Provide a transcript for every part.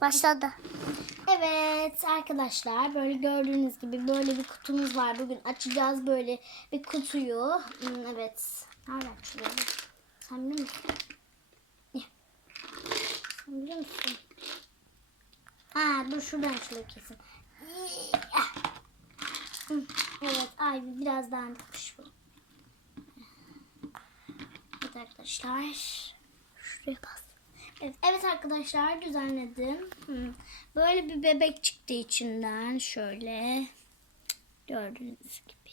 Başladı. Evet arkadaşlar böyle gördüğünüz gibi böyle bir kutumuz var. Bugün açacağız böyle bir kutuyu. Hmm, Evet. Nereden açılıyor? Sen biliyor musun? Sen biliyor musun? Ha dur şuradan açılıyor kesin. Hı, Evet ay biraz dağınıkmış bu. Evet arkadaşlar. Şuraya bas. Evet, arkadaşlar düzenledim. Böyle bir bebek çıktı içinden. Şöyle. Gördüğünüz gibi.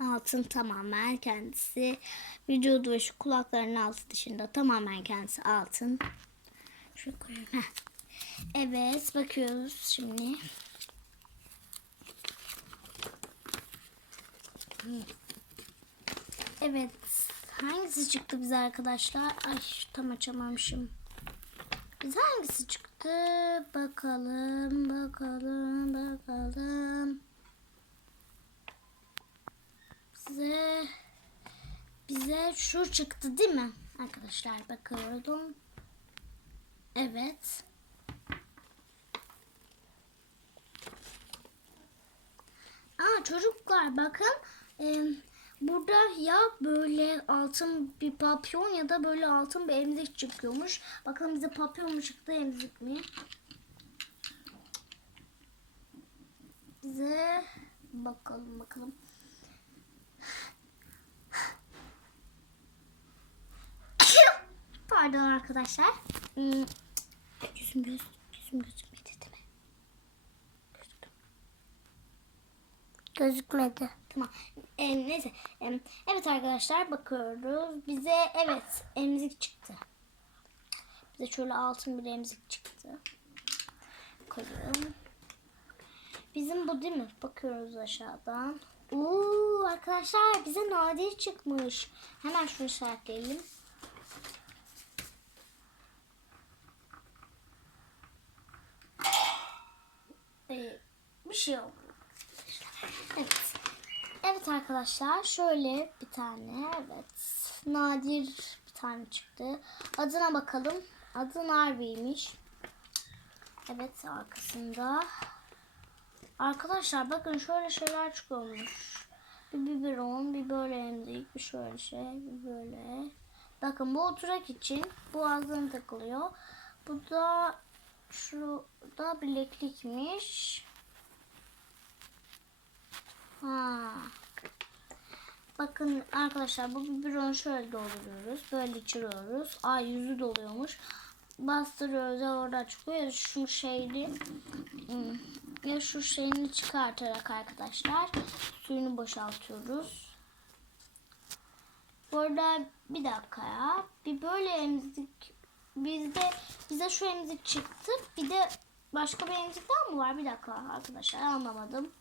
Altın tamamen kendisi. Vücudu ve şu kulaklarının altı dışında tamamen kendisi altın. Şunu koyayım. Evet bakıyoruz şimdi. Evet. Hangisi çıktı bize arkadaşlar? Ay tam açamamışım. Bize hangisi çıktı? Bakalım, bakalım, bakalım. Bize bize şu çıktı değil mi? Arkadaşlar bakıyorum. Evet. Aa çocuklar bakın. Ee, burada ya böyle altın bir papyon ya da böyle altın bir emzik çıkıyormuş. Bakalım bize papyon mu çıktı emzik mi? Bize bakalım bakalım. Pardon arkadaşlar. Hmm, Yüzüm göz, yüzüm gözükmedi değil mi? Gözüktü. Gözükmedi. Tamam. Ee, neyse. Ee, evet arkadaşlar bakıyoruz. Bize evet emzik çıktı. Bize şöyle altın bir emzik çıktı. Koyalım. Bizim bu değil mi? Bakıyoruz aşağıdan. Oo arkadaşlar bize nadir çıkmış. Hemen şunu işaretleyelim. Ee, bir şey oldu. Evet. Evet arkadaşlar şöyle bir tane evet nadir bir tane çıktı. Adına bakalım. Adı Narvi'ymiş. Evet arkasında. Arkadaşlar bakın şöyle şeyler çıkıyormuş. Bir biberon, bir böyle emzik, bir şöyle şey, bir böyle. Bakın bu oturak için bu ağzına takılıyor. Bu da şurada bileklikmiş. Ha. Bakın arkadaşlar bu biberonu şöyle dolduruyoruz. Böyle içiriyoruz. Ay yüzü doluyormuş. Bastırıyoruz ya orada çıkıyor şu şeyli hmm, ya şu şeyini çıkartarak arkadaşlar suyunu boşaltıyoruz. Bu bir dakika ya. Bir böyle emzik bizde bize şu emzik çıktı. Bir de başka bir emzik daha mı var? Bir dakika arkadaşlar anlamadım.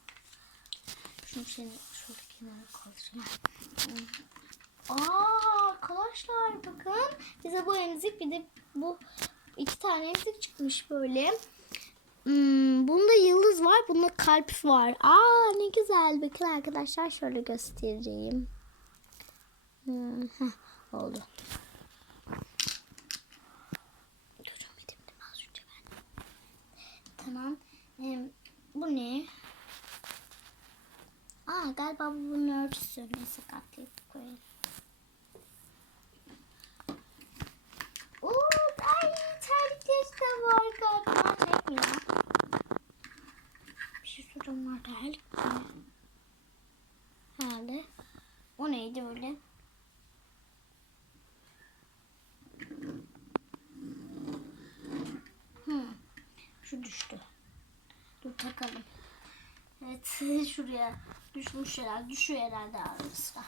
Şunu şöyle şöyle kenara koyacağım. Aa arkadaşlar bakın bize bu emzik bir de bu iki tane emzik çıkmış böyle. Hmm, bunda yıldız var, bunda kalp var. Aa ne güzel. Bakın arkadaşlar şöyle göstereyim. Hmm, heh, oldu. Göremedim değil mi az önce ben? Tamam. Ee, bu ne? Aa galiba bu bunun örtüsü. Neyse katlayıp koyayım. Oo, ay terlikleri de var galiba. Çekmiyor. Bir şey sorun var terlik mi? Herhalde. O neydi öyle? Hmm. Şu düştü. Dur takalım. Evet şuraya düşmüş herhalde. Düşüyor herhalde sıra.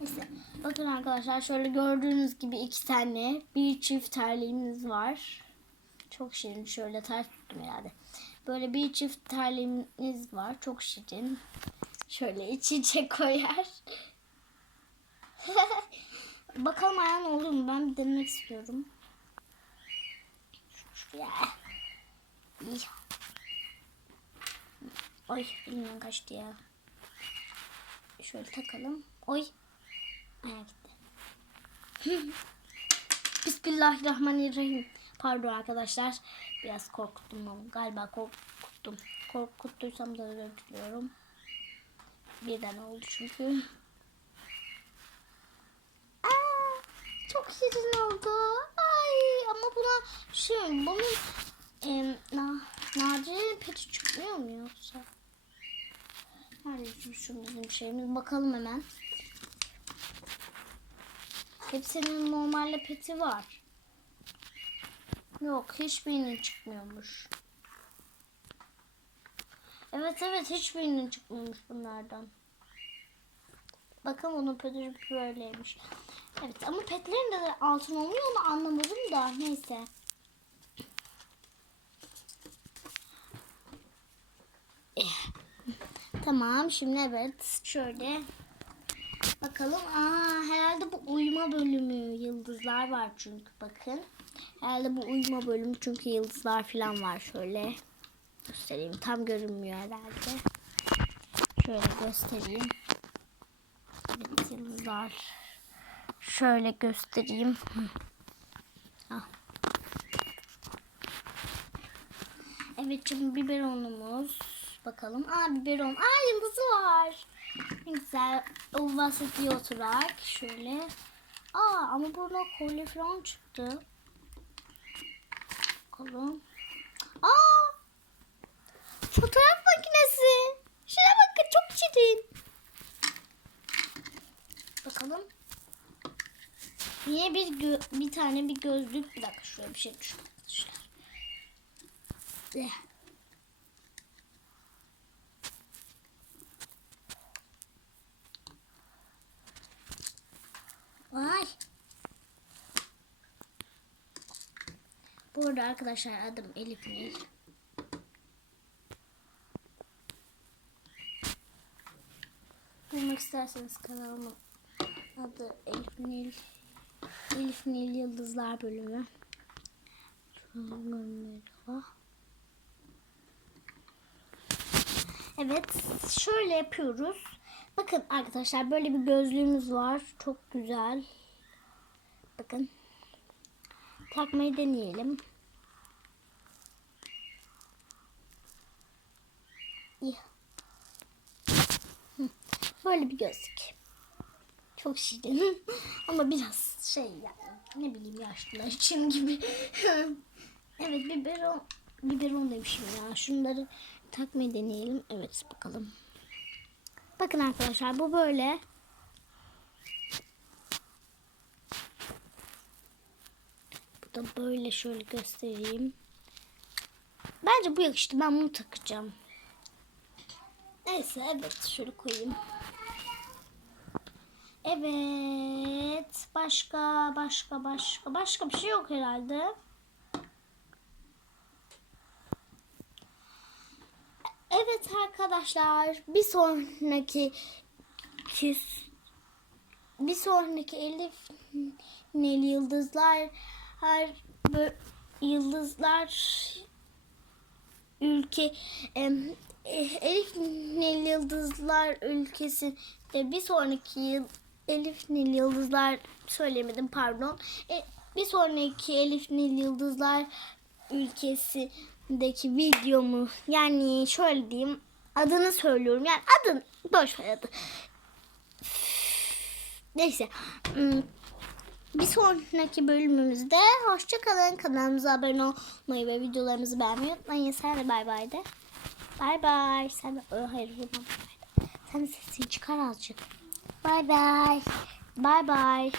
Neyse. Bakın arkadaşlar şöyle gördüğünüz gibi iki tane bir çift terliğimiz var. Çok şirin. Şöyle ters tuttum herhalde. Böyle bir çift terliğimiz var. Çok şirin. Şöyle iç içe koyar. Bakalım ayağın olur mu? Ben bir denemek istiyorum. Şuraya. İyi. Oy elimden kaçtı ya. Şöyle takalım. Oy. Ayağa gitti. Bismillahirrahmanirrahim. Pardon arkadaşlar. Biraz korkuttum ama galiba korkuttum. Korkuttuysam da özür diliyorum. Birden oldu çünkü. Aa, çok şirin oldu. Ay ama buna şey bunun e, na, Naciye'nin peti çıkmıyor mu yoksa? Nerede şu bizim şeyimiz? Bakalım hemen. Hepsinin normalde peti var. Yok hiçbirinin çıkmıyormuş. Evet evet hiçbirinin çıkmıyormuş bunlardan. Bakın onun peti böyleymiş. Evet ama petlerin de altın olmuyor onu anlamadım da neyse. Tamam şimdi evet şöyle bakalım. Aa herhalde bu uyuma bölümü yıldızlar var çünkü bakın. Herhalde bu uyuma bölümü çünkü yıldızlar falan var şöyle. Göstereyim tam görünmüyor herhalde. Şöyle göstereyim. Evet yıldızlar. Şöyle göstereyim. Ah. Evet şimdi biberonumuz. Bakalım. Aa biberon. Aa yıldızı var. Ne güzel. O bahsettiği oturak. Şöyle. Aa ama burada kolye falan çıktı. Bakalım. Aa! Fotoğraf makinesi. Şuna bakın çok şirin. Bakalım. Niye bir bir tane bir gözlük bir dakika şuraya bir şey düştü arkadaşlar. Bu arada arkadaşlar adım Elif Nil. Bulmak isterseniz kanalımın adı Elif Nil. Elif Nil Yıldızlar bölümü. Evet şöyle yapıyoruz. Bakın arkadaşlar böyle bir gözlüğümüz var. Çok güzel. Bakın. Takmayı deneyelim. İyi. Böyle bir gözlük. Çok şirin. Ama biraz şey yani ne bileyim yaşlılar için gibi. evet biberon biberon demişim ya. Şunları takmayı deneyelim. Evet bakalım. Bakın arkadaşlar bu böyle. Da böyle şöyle göstereyim. Bence bu yakıştı. Ben bunu takacağım. Neyse evet şöyle koyayım. Evet. Başka başka başka başka bir şey yok herhalde. Evet arkadaşlar bir sonraki bir sonraki Elif Nil Yıldızlar her yıldızlar ülke eh, Elif Nil Yıldızlar ülkesi e, bir sonraki yıl Elif Nil Yıldızlar söylemedim pardon. E, bir sonraki Elif Nil Yıldızlar ülkesindeki videomu yani şöyle diyeyim adını söylüyorum yani adın boş ver adı. Neyse. Bir sonraki bölümümüzde hoşçakalın. Kanalımıza abone olmayı ve videolarımızı beğenmeyi unutmayın. Sen de bay bay de. Bay bay. Sen de Ö, hayır vurma. bay bay. Sen de sesini çıkar azıcık. Bay bay. Bay bay.